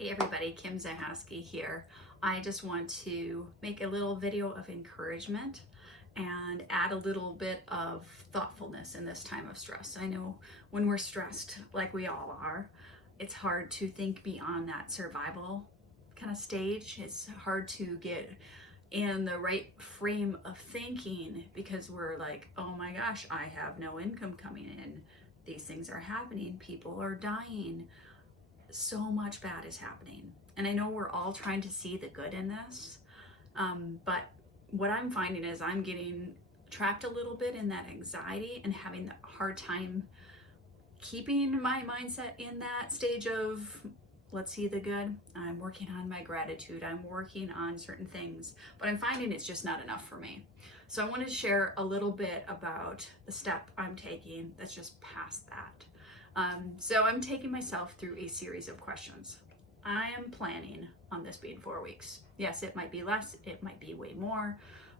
Hey everybody, Kim Zahaski here. I just want to make a little video of encouragement and add a little bit of thoughtfulness in this time of stress. I know when we're stressed, like we all are, it's hard to think beyond that survival kind of stage. It's hard to get in the right frame of thinking because we're like, oh my gosh, I have no income coming in. These things are happening. People are dying. So much bad is happening. And I know we're all trying to see the good in this. But what I'm finding is I'm getting trapped a little bit in that anxiety and having a hard time keeping my mindset in that stage of let's see the good. I'm working on my gratitude. I'm working on certain things, but I'm finding it's just not enough for me. So I want to share a little bit about the step I'm taking that's just past that. So I'm taking myself through a series of questions. I am planning on this being 4 weeks. Yes, it might be less, it might be way more,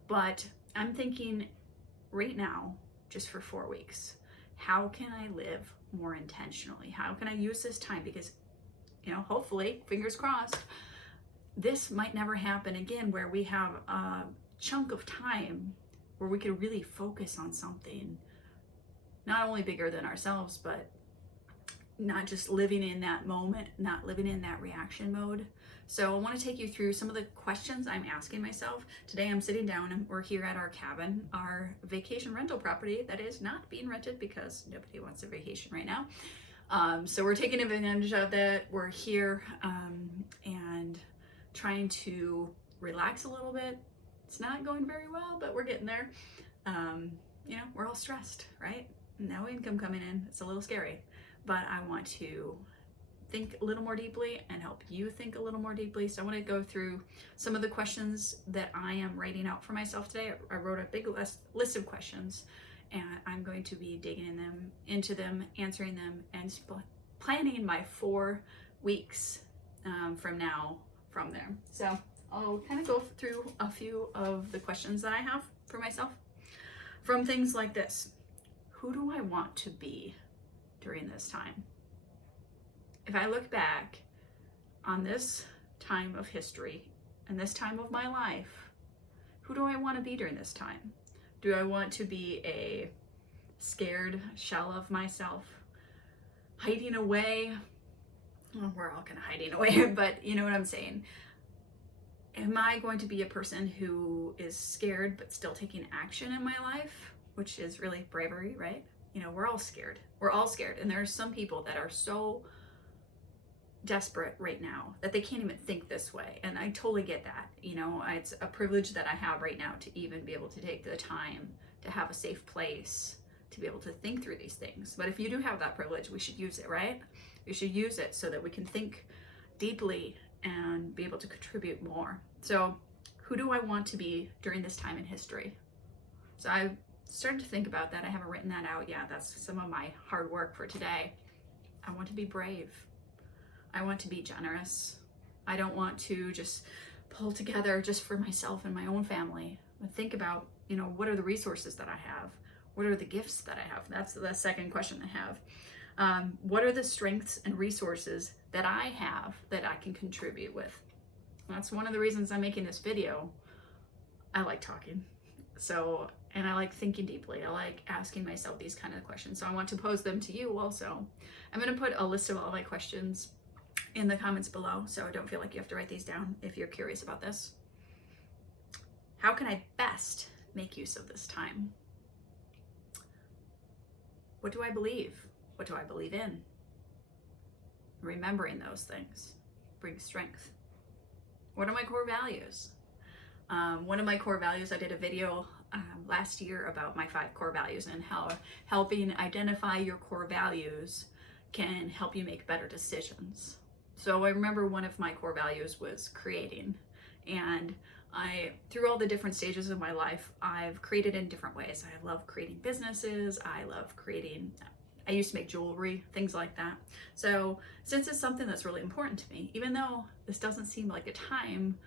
but I'm thinking right now, just for 4 weeks, how can I live more intentionally? How can I use this time? Because, hopefully, fingers crossed, this might never happen again where we have a chunk of time where we could really focus on something not only bigger than ourselves, but not just living in that moment, not living in that reaction mode. So I want to take you through some of the questions I'm asking myself. Today I'm sitting down and we're here at our cabin, our vacation rental property that is not being rented because nobody wants a vacation right now. So we're taking advantage of that. We're here and trying to relax a little bit. It's not going very well, but we're getting there. We're all stressed, right? No income coming in. It's a little scary. But I want to think a little more deeply and help you think a little more deeply. So I want to go through some of the questions that I am writing out for myself today. I wrote a big list of questions, and I'm going to be digging into them, answering them, and planning my 4 weeks from now from there. So I'll kind of go through a few of the questions that I have for myself from things like this. Who do I want to be during this time? If I look back on this time of history and this time of my life, who do I want to be during this time? Do I want to be a scared shell of myself, hiding away? Well, we're all kind of hiding away, but you know what I'm saying. Am I going to be a person who is scared but still taking action in my life, which is really bravery, right? We're all scared. We're all scared. And there are some people that are so desperate right now that they can't even think this way. And I totally get that. It's a privilege that I have right now to even be able to take the time to have a safe place to be able to think through these things. But if you do have that privilege, we should use it, right? We should use it so that we can think deeply and be able to contribute more. So who do I want to be during this time in history? So I started to think about that. I haven't written that out yet. That's some of my hard work for today. I want to be brave. I want to be generous. I don't want to just pull together just for myself and my own family. But think about, what are the resources that I have? What are the gifts that I have? That's the second question I have. What are the strengths and resources that I have that I can contribute with? That's one of the reasons I'm making this video. I like talking. And I like thinking deeply. I like asking myself these kind of questions. So I want to pose them to you also. I'm going to put a list of all my questions in the comments below, so don't feel like you have to write these down if you're curious about this. How can I best make use of this time? What do I believe? What do I believe in? Remembering those things brings strength. What are my core values? One of my core values, I did a video last year about my 5 core values and how helping identify your core values can help you make better decisions. So I remember one of my core values was creating, and through all the different stages of my life, I've created in different ways. I love creating businesses. I used to make jewelry, things like that. So since it's something that's really important to me, even though this doesn't seem like a time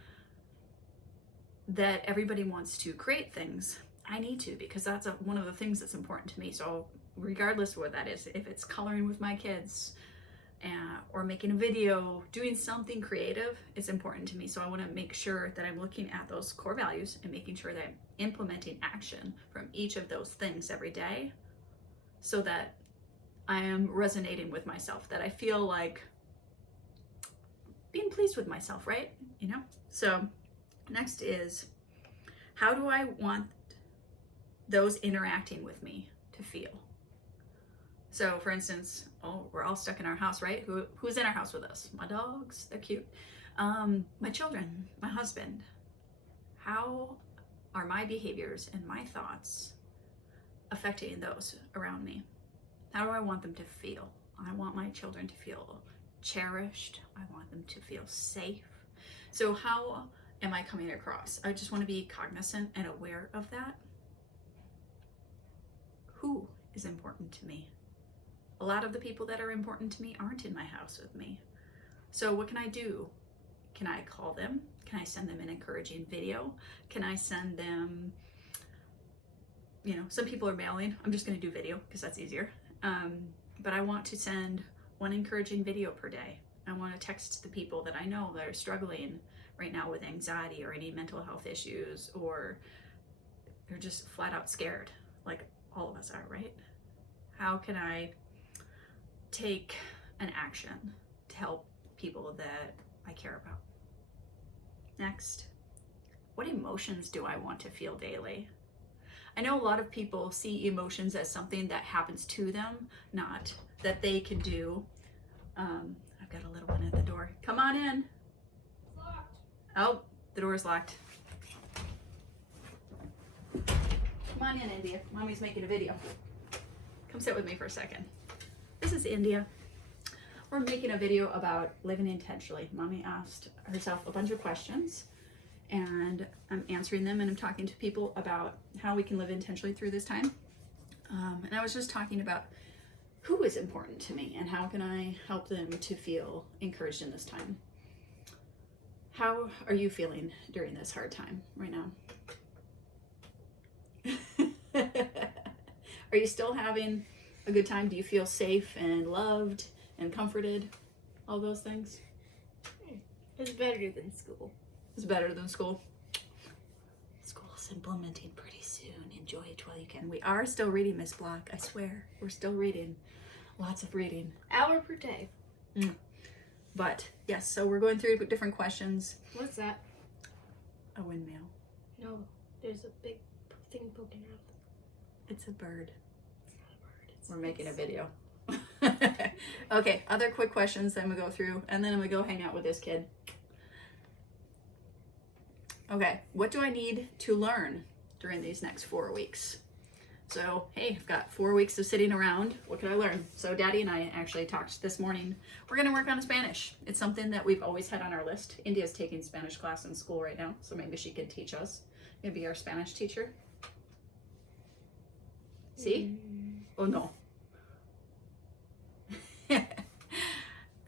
that everybody wants to create things, I need to, because that's one of the things that's important to me. So regardless of what that is, if it's coloring with my kids or making a video, doing something creative is important to me. So I want to make sure that I'm looking at those core values and making sure that I'm implementing action from each of those things every day, so that I am resonating with myself, that I feel like being pleased with myself, right? You know? So next is, how do I want those interacting with me to feel? So for instance, we're all stuck in our house, right? Who's in our house with us? My dogs, they're cute. My children, my husband. How are my behaviors and my thoughts affecting those around me? How do I want them to feel? I want my children to feel cherished. I want them to feel safe. So how am I coming across? I just want to be cognizant and aware of that. Who is important to me? A lot of the people that are important to me aren't in my house with me. So what can I do? Can I call them? Can I send them an encouraging video? Can I send them, some people are mailing. I'm just going to do video because that's easier. But I want to send one encouraging video per day. I want to text the people that I know that are struggling right now with anxiety or any mental health issues, or they're just flat out scared, like all of us are, right? How can I take an action to help people that I care about? Next, what emotions do I want to feel daily? I know a lot of people see emotions as something that happens to them, not that they can do. I've got a little one at the door. Come on in. It's locked. Oh, the door's locked. Come on in, India. Mommy's making a video. Come sit with me for a second. This is India. We're making a video about living intentionally. Mommy asked herself a bunch of questions, and I'm answering them, and I'm talking to people about how we can live intentionally through this time. And I was just talking about who is important to me and how can I help them to feel encouraged in this time. How are you feeling during this hard time right now? Are you still having a good time? Do you feel safe and loved and comforted? All those things? It's better than school. It's better than school. School's implementing pretty soon. Enjoy it while you can. We are still reading, Miss Block. I swear. We're still reading. Lots of reading. Hour per day. But yes, so we're going through different questions. What's that? A windmill. No, there's a big thing poking out. It's a bird. It's not a bird. We're making a video. Okay, other quick questions that I'm gonna go through, and then I'm gonna go hang out with this kid. Okay, what do I need to learn during these next 4 weeks? So, hey, I've got 4 weeks of sitting around. What can I learn? So Daddy and I actually talked this morning. We're gonna work on Spanish. It's something that we've always had on our list. India's taking Spanish class in school right now, so maybe she can teach us. Maybe our Spanish teacher. See? Oh no.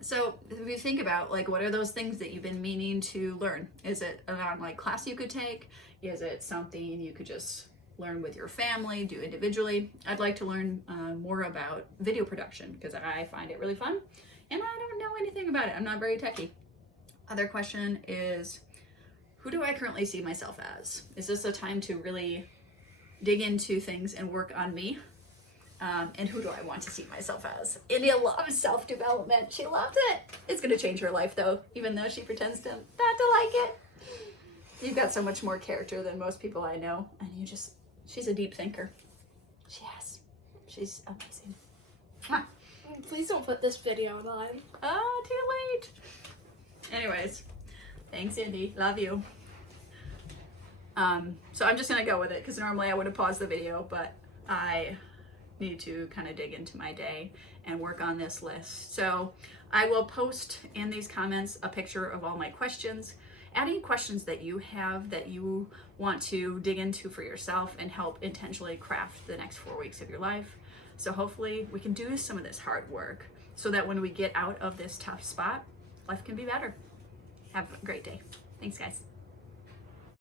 So if you think about, like, what are those things that you've been meaning to learn? Is it an online class you could take? Is it something you could just learn with your family, do individually? I'd like to learn more about video production because I find it really fun and I don't know anything about it. I'm not very techy. Other question is, who do I currently see myself as? Is this a time to really dig into things and work on me? And who do I want to see myself as? India loves self-development. She loves it. It's going to change her life, though, even though she pretends to not to like it. You've got so much more character than most people I know, and she's a deep thinker. She's amazing. Mwah. Please don't put this video online. Oh, too late. Anyways, thanks, Indy. Love you. So I'm just going to go with it because normally I would have paused the video, but I need to kind of dig into my day and work on this list. So I will post in these comments a picture of all my questions. Add any questions that you have that you want to dig into for yourself and help intentionally craft the next 4 weeks of your life. So hopefully we can do some of this hard work so that when we get out of this tough spot, life can be better. Have a great day. Thanks, guys.